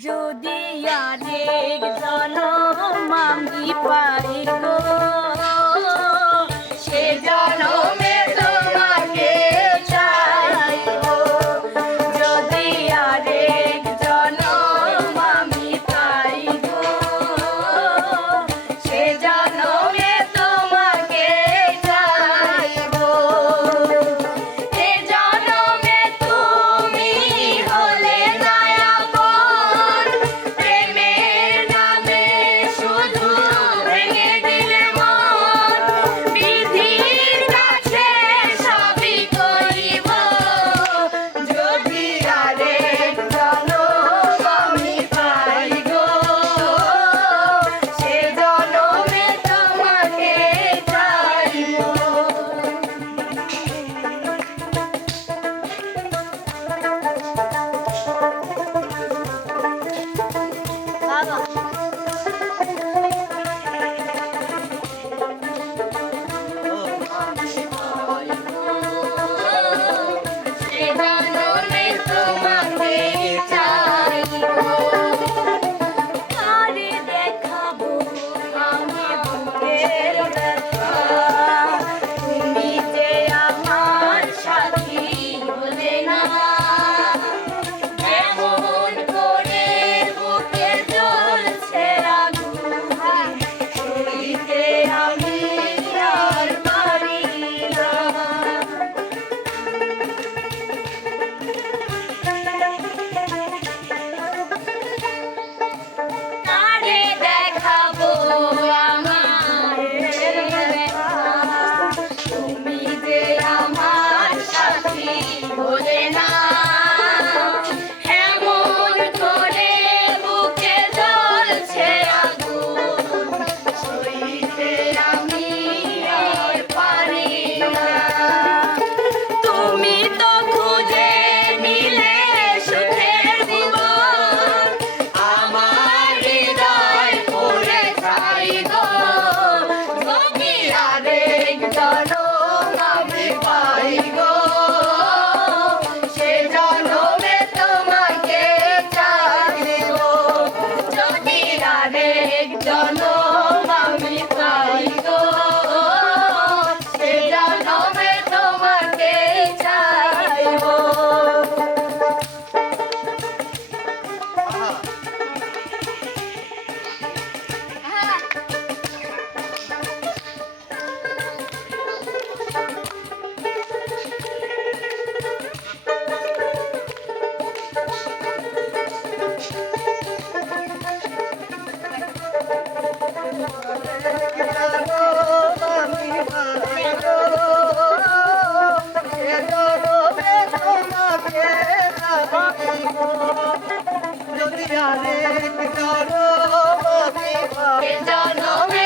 যদি আরেক জন মামি পাই যদি আরে করো জনমে